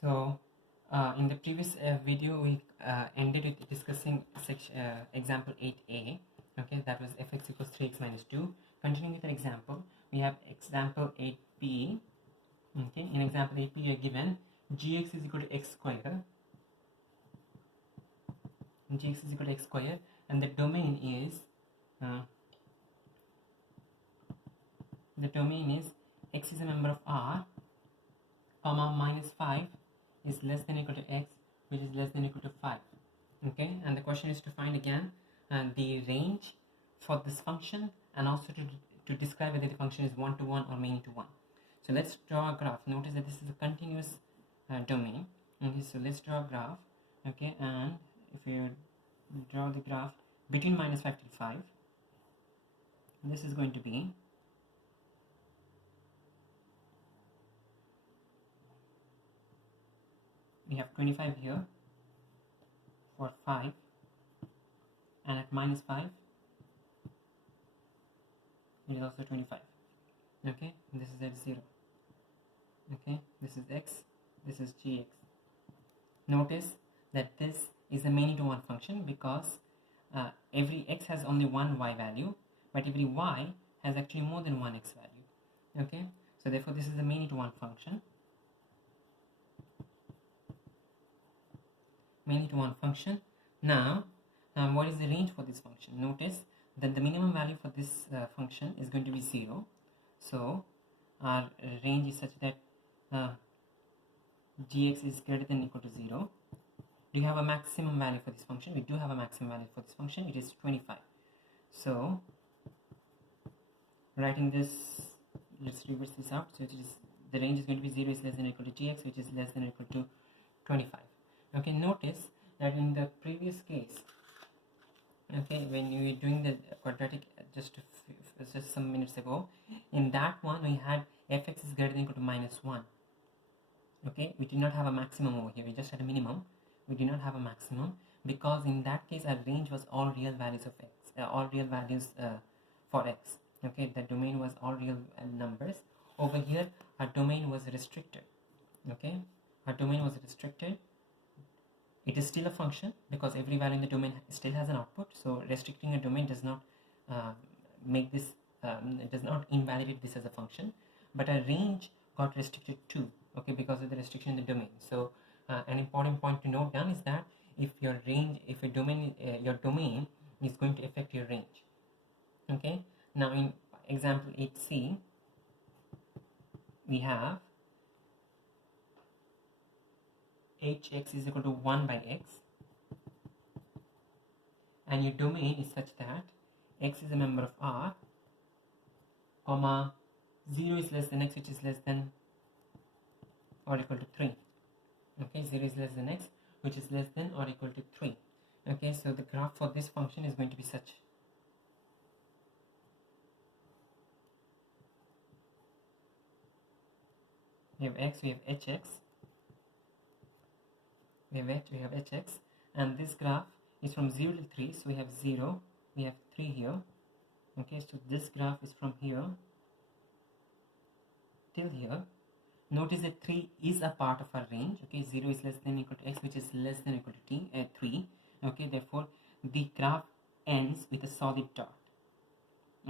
So in the previous video we ended with discussing example 8a. Okay, that was fx equals 3x minus 2. Continuing with the example, we have example 8b. Okay, in example 8b we are given gx is equal to x square. Gx is equal to x square, and the domain is x is a member of R, comma minus 5 is less than or equal to x, which is less than or equal to 5. Okay, and the question is to find again the range for this function, and also to describe whether the function is one-to-one or many to one. So let's draw a graph. Notice that this is a continuous domain. Okay, so let's draw a graph. Okay, and if you draw the graph between minus 5 to 5, this is going to be we have 25 here for 5, and at minus 5 it is also 25. Okay, this is at 0. Okay, this is x, this is gx. Notice that this is a many to one function because every x has only one y value, but every y has actually more than one x value. Okay, so therefore this is a many to one function. Many to one function. Now what is the range for this function? Notice that the minimum value for this function is going to be 0. So our range is such that gx is greater than or equal to 0. Do you have a maximum value for this function? We do have a maximum value for this function. It is 25. So writing this, let's reverse this out. So it is, the range is going to be 0 is less than or equal to gx, which is less than or equal to 25. Okay, notice that in the previous case, okay, when you were doing the quadratic just some minutes ago, in that one we had fx is greater than or equal to minus 1. Okay, we did not have a maximum over here, we just had a minimum. We did not have a maximum because in that case our range was all real values of x, all real values for x. Okay, the domain was all real numbers. Over here our domain was restricted. Okay, our domain was restricted. It is still a function because every value in the domain still has an output. So restricting a domain does not make this, does not invalidate this as a function. But our range got restricted too. Okay, because of the restriction in the domain. So an important point to note down is that if your range, if your domain is going to affect your range. Okay. Now in example 8c, we have hx is equal to 1 by x, and your domain is such that x is a member of R, comma 0 is less than x, which is less than or equal to 3. Okay, 0 is less than x, which is less than or equal to 3. Okay, so the graph for this function is going to be such. We have x, we have hx, we have hx, and this graph is from 0 to 3, so we have 0, we have 3 here. Okay, so this graph is from here till here. Notice that 3 is a part of our range. Okay, 0 is less than or equal to x, which is less than or equal to 3. Okay, therefore the graph ends with a solid dot.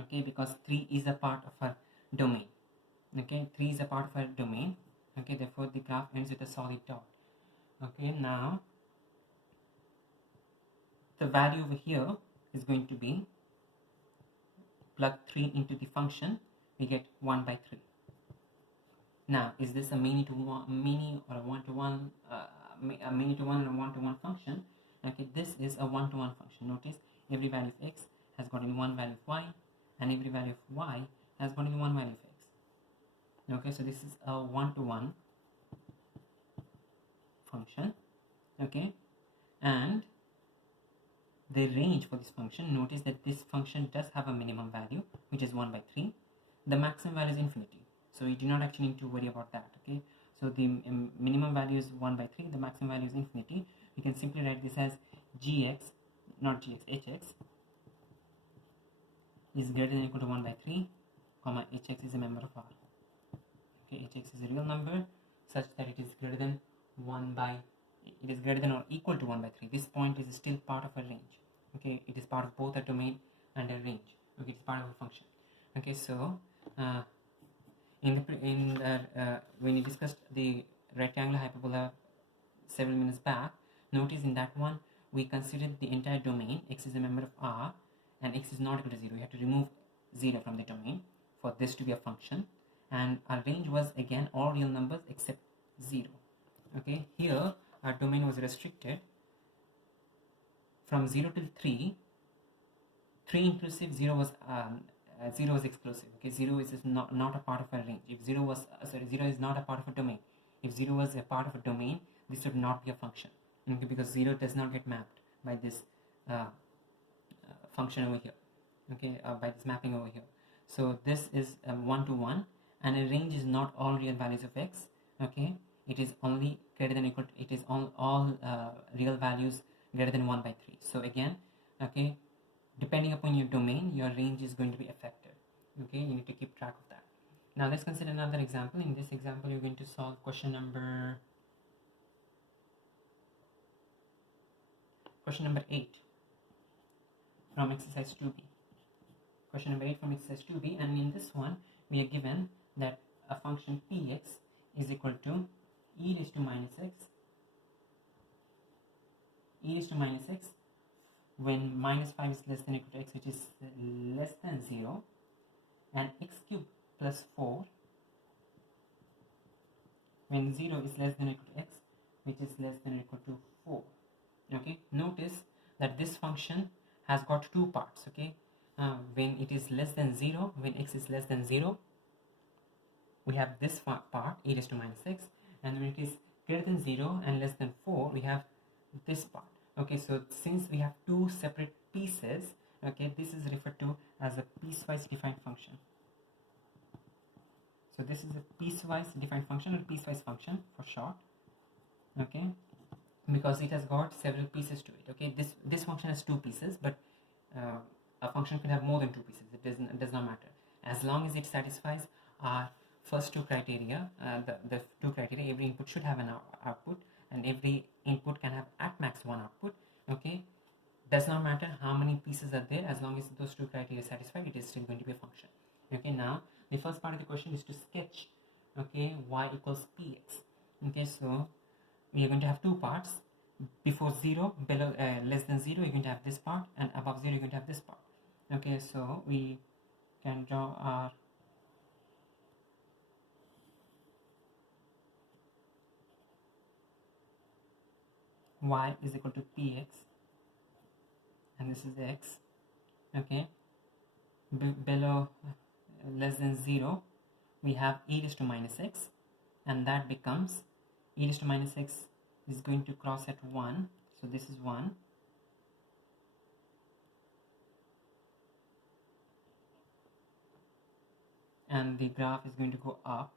Okay, because 3 is a part of our domain. Okay, 3 is a part of our domain. Okay, therefore the graph ends with a solid dot. Okay, now the value over here is going to be, plug 3 into the function, we get 1 by 3. Now, is this a many or a one-to-one, a many to one or a one-to-one function? Okay, this is a one-to-one function. Notice every value of x has got only one value of y, and every value of y has got only one value of x. Okay, so this is a one-to-one function. Okay, and the range for this function, notice that this function does have a minimum value, which is 1 by 3. The maximum value is infinity. So you do not actually need to worry about that. Okay, so the minimum value is 1 by 3, the maximum value is infinity. You can simply write this as gx, not gx, hx is greater than or equal to 1 by 3, comma hx is a member of R. Okay, hx is a real number such that it is greater than 1 by, it is greater than or equal to 1 by 3, this point is still part of a range. Okay, it is part of both a domain and a range. Okay, it's part of a function. Okay, so when we discussed the rectangular hyperbola several minutes back, notice in that one we considered the entire domain. X is a member of R and X is not equal to 0. We have to remove 0 from the domain for this to be a function, and our range was again all real numbers except 0. Okay, here our domain was restricted from 0 till 3. 3 inclusive, 0 was exclusive. Okay, 0 is not a part of a range. If 0 was 0 is not a part of a domain. If 0 was a part of a domain, this would not be a function. Okay, because 0 does not get mapped by this function over here. Okay, by this mapping over here. So this is 1 to 1, and a range is not all real values of x. Okay, it is only greater than or equal to, it is all real values greater than 1 by 3. So again, okay, depending upon your domain, your range is going to be affected. Okay, you need to keep track of that. Now let's consider another example. In this example, you're going to solve question number 8 from exercise 2b. Question number 8 from exercise 2b, and in this one we are given that a function px is equal to e raised to minus x when minus 5 is less than or equal to x, which is less than 0, and x cubed plus 4 when 0 is less than or equal to x, which is less than or equal to 4. Okay, notice that this function has got two parts. Okay, when it is less than 0, when x is less than 0, we have this part e raised to minus x, and when it is greater than 0 and less than 4, we have this part. Okay, so since we have two separate pieces, okay, this is referred to as a piecewise defined function. So this is a piecewise defined function, or piecewise function for short. Okay, because it has got several pieces to it. Okay, this function has two pieces, but a function can have more than two pieces. It does not matter, as long as it satisfies our first two criteria. The two criteria: every input should have an output, and every input can have at max one output. Okay, does not matter how many pieces are there, as long as those two criteria are satisfied, it is still going to be a function. Okay, now the first part of the question is to sketch, okay, y equals px. Okay, so we are going to have two parts. Before 0, below less than 0, you're going to have this part, and above 0, you're going to have this part. Okay, so we can draw our y is equal to px, and this is x. Okay, below less than 0, we have e raised to minus x, and that becomes e raised to minus x is going to cross at 1, so this is 1, and the graph is going to go up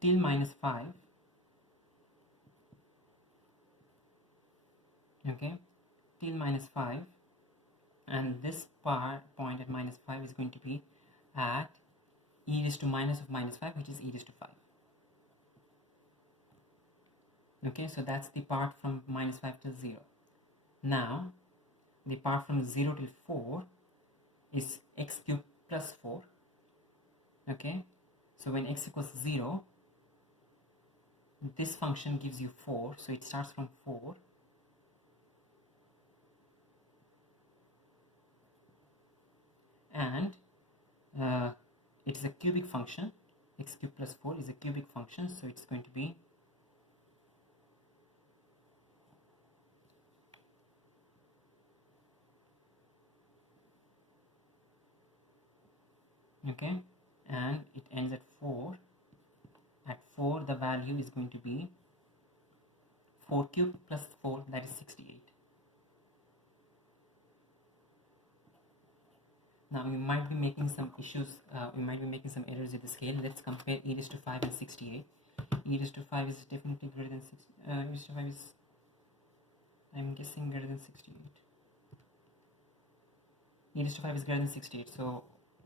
till minus 5. Okay, till minus 5, and this point at minus 5 is going to be at e raised to minus of minus 5, which is e raised to 5. Okay, so that's the part from minus 5 to 0. Now the part from 0 till 4 is x cubed plus 4. Okay, so when x equals 0, this function gives you 4, so it starts from 4, and it is a cubic function. X cubed plus 4 is a cubic function, so it's going to be okay, and it ends at 4. At 4, the value is going to be 4 cubed plus 4, that is 68. Now we might be making some issues, we might be making some errors with the scale. Let's compare e raised to 5 and 68. E raised to 5 is definitely greater than 6. E raised to 5 is, I'm guessing, greater than 68. E raised to 5 is greater than 68, so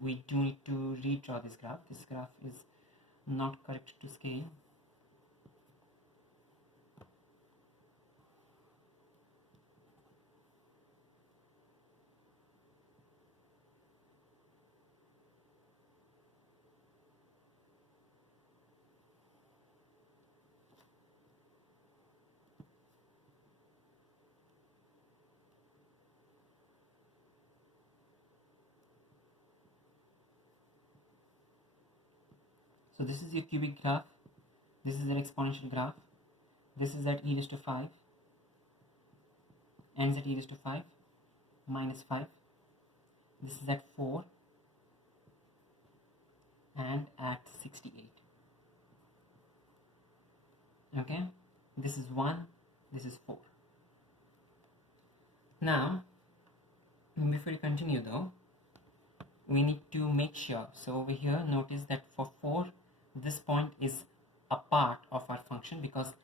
we do need to redraw this graph. This graph is not correct to scale. So this is your cubic graph, this is an exponential graph, this is at e raised to 5, ends at e raised to 5, minus 5, this is at 4, and at 68. Okay, this is 1, this is 4. Now, before we continue though, we need to make sure. So over here, notice that for 4, this point is a part of our function, because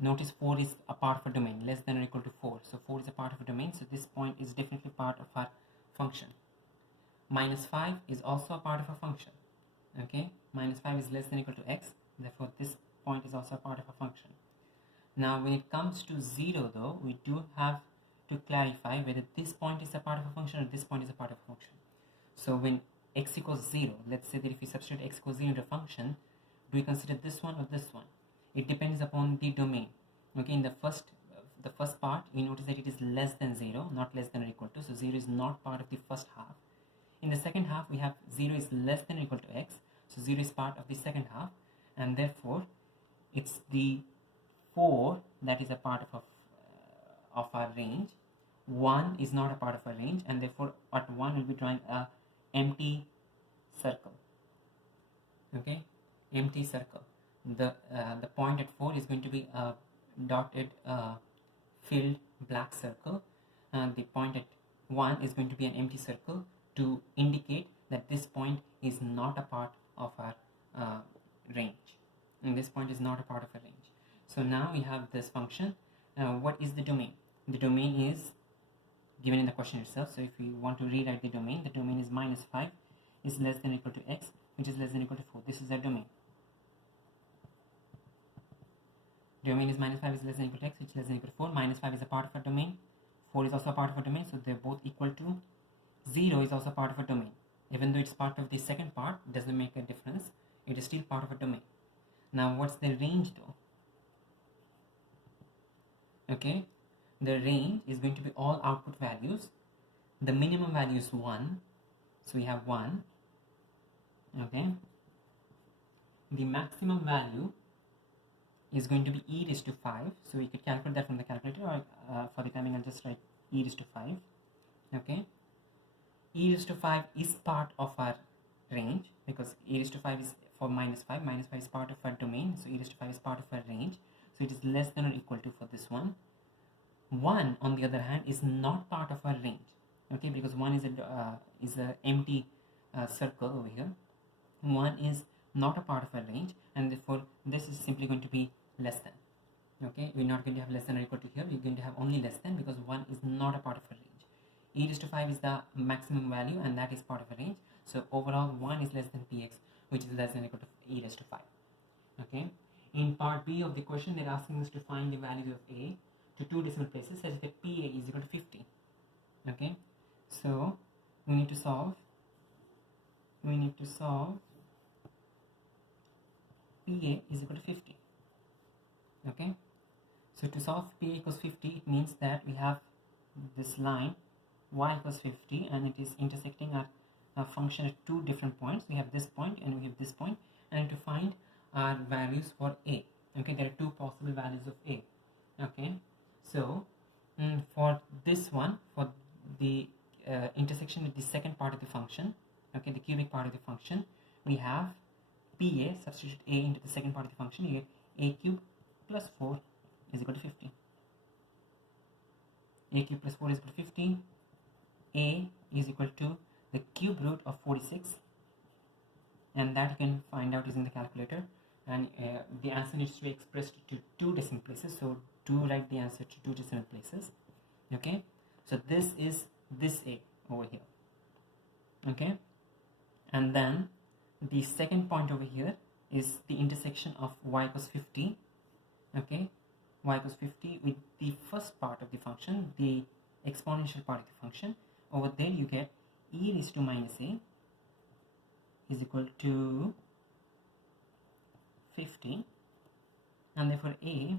notice 4 is a part of a domain, less than or equal to 4. So 4 is a part of a domain, so this point is definitely part of our function. Minus 5 is also a part of a function. Okay, minus 5 is less than or equal to x, therefore this point is also a part of a function. Now when it comes to 0 though, we do have to clarify whether this point is a part of a function or this point is a part of a function. So when x equals 0, let's say that if we substitute x equals 0 into a function, do we consider this one or this one? It depends upon the domain. Okay, in the first part, we notice that it is less than 0, not less than or equal to, so 0 is not part of the first half. In the second half, we have 0 is less than or equal to x, so 0 is part of the second half, and therefore it's the 4 that is a part of our range. 1 is not a part of our range, and therefore at 1 we'll be drawing a empty circle. Okay, empty circle. The point at 4 is going to be a dotted filled black circle, and the point at 1 is going to be an empty circle to indicate that this point is not a part of our range, and this point is not a part of a range. So now we have this function. What is the domain? The domain is given in the question itself. So if we want to rewrite the domain is minus 5 is less than or equal to x, which is less than or equal to 4. This is the domain. Domain is minus 5 is less than or equal to x, which is less than or equal to 4. Minus 5 is a part of a domain. 4 is also a part of a domain, so they're both equal to. 0 is also part of a domain. Even though it's part of the second part, doesn't make a difference. It is still part of a domain. Now what's the range though? Okay, the range is going to be all output values. The minimum value is 1, so we have 1. Okay, the maximum value is going to be e raised to 5, so we could calculate that from the calculator, or for the timing I'll just write e raised to 5. Okay, e raised to 5 is part of our range, because e raised to 5 is for minus 5 is part of our domain, so e raised to 5 is part of our range, so it is less than or equal to for this one. 1 on the other hand is not part of our range. Okay, because 1 is a empty circle over here. 1 is not a part of our range, and therefore this is simply going to be less than. Okay, we're not going to have less than or equal to here, we're going to have only less than, because 1 is not a part of a range. E raised to 5 is the maximum value, and that is part of a range, so overall 1 is less than px, which is less than or equal to e raised to 5. Okay, in part B of the question, they're asking us to find the value of a to 2 decimal places such that PA is equal to 50. Okay, so we need to solve PA is equal to 50. Okay, so to solve PA equals 50, it means that we have this line y equals 50, and it is intersecting our function at 2 different points. We have this point and we have this point, and to find our values for a. Okay, there are 2 possible values of a. Okay, so for this one, for the intersection with the second part of the function, okay, the cubic part of the function, we have PA, substitute a into the second part of the function, you get a cube plus 4 is equal to 50. A cube plus 4 is equal to 50. A is equal to the cube root of 46, and that you can find out using the calculator, and the answer needs to be expressed to 2 decimal places, so do write the answer to 2 decimal places. Okay, so this is this a over here. Okay, and then the second point over here is the intersection of y equals 50, okay, y equals 50 with the first part of the function, the exponential part of the function. Over there you get e raised to minus a is equal to 50, and therefore a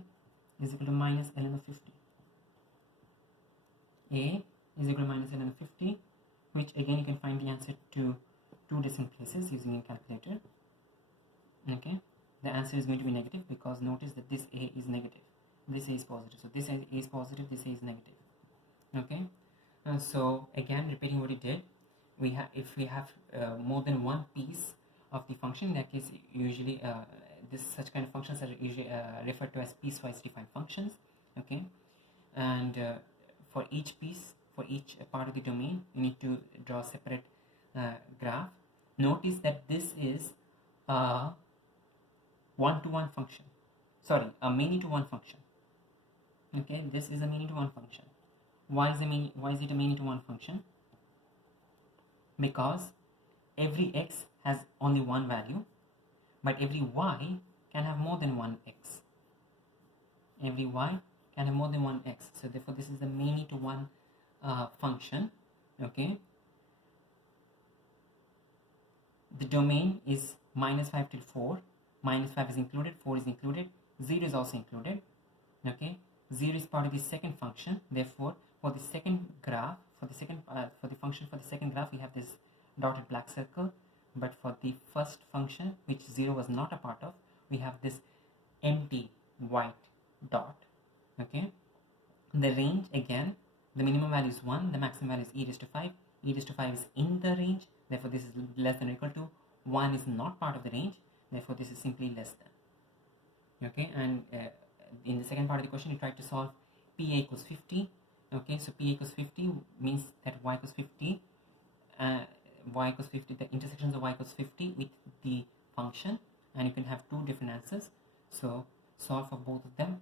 is equal to minus ln of 50. A is equal to minus ln of 50, which again you can find the answer to two different places using a calculator. Okay, the answer is going to be negative because notice that this a is negative, this a is positive, so this a is positive, this a is negative. Okay, so again repeating what we did, we have, if we have more than one piece of the function, in that case usually such kind of functions are usually referred to as piecewise defined functions. Okay, and for each piece, for each part of the domain, you need to draw a separate graph. Notice that this is a one-to-one function, sorry, a many-to-one function. Okay, this is a many-to-one function. Why is it a many-to-one function? Because every x has only one value, but every y can have more than one x. Every y can have more than one x. So therefore this is a many-to-one function. Okay, the domain is -5 till 4. -5 is included, 4 is included, 0 is also included. Okay, 0 is part of the second function. Therefore for the second graph, for the function for the second graph, we have this dotted black circle, but for the first function, which 0 was not a part of, we have this empty white dot. Okay, the range, again, the minimum value is 1, the maximum value is e raised to 5. E raised to 5 is in the range, therefore this is less than or equal to. 1 is not part of the range, therefore this is simply less than. Okay, and in the second part of the question, you try to solve p equals 50. Okay, so p equals 50 means that y equals 50, the intersections of y equals 50 with the function, and you can have two different answers. So solve for both of them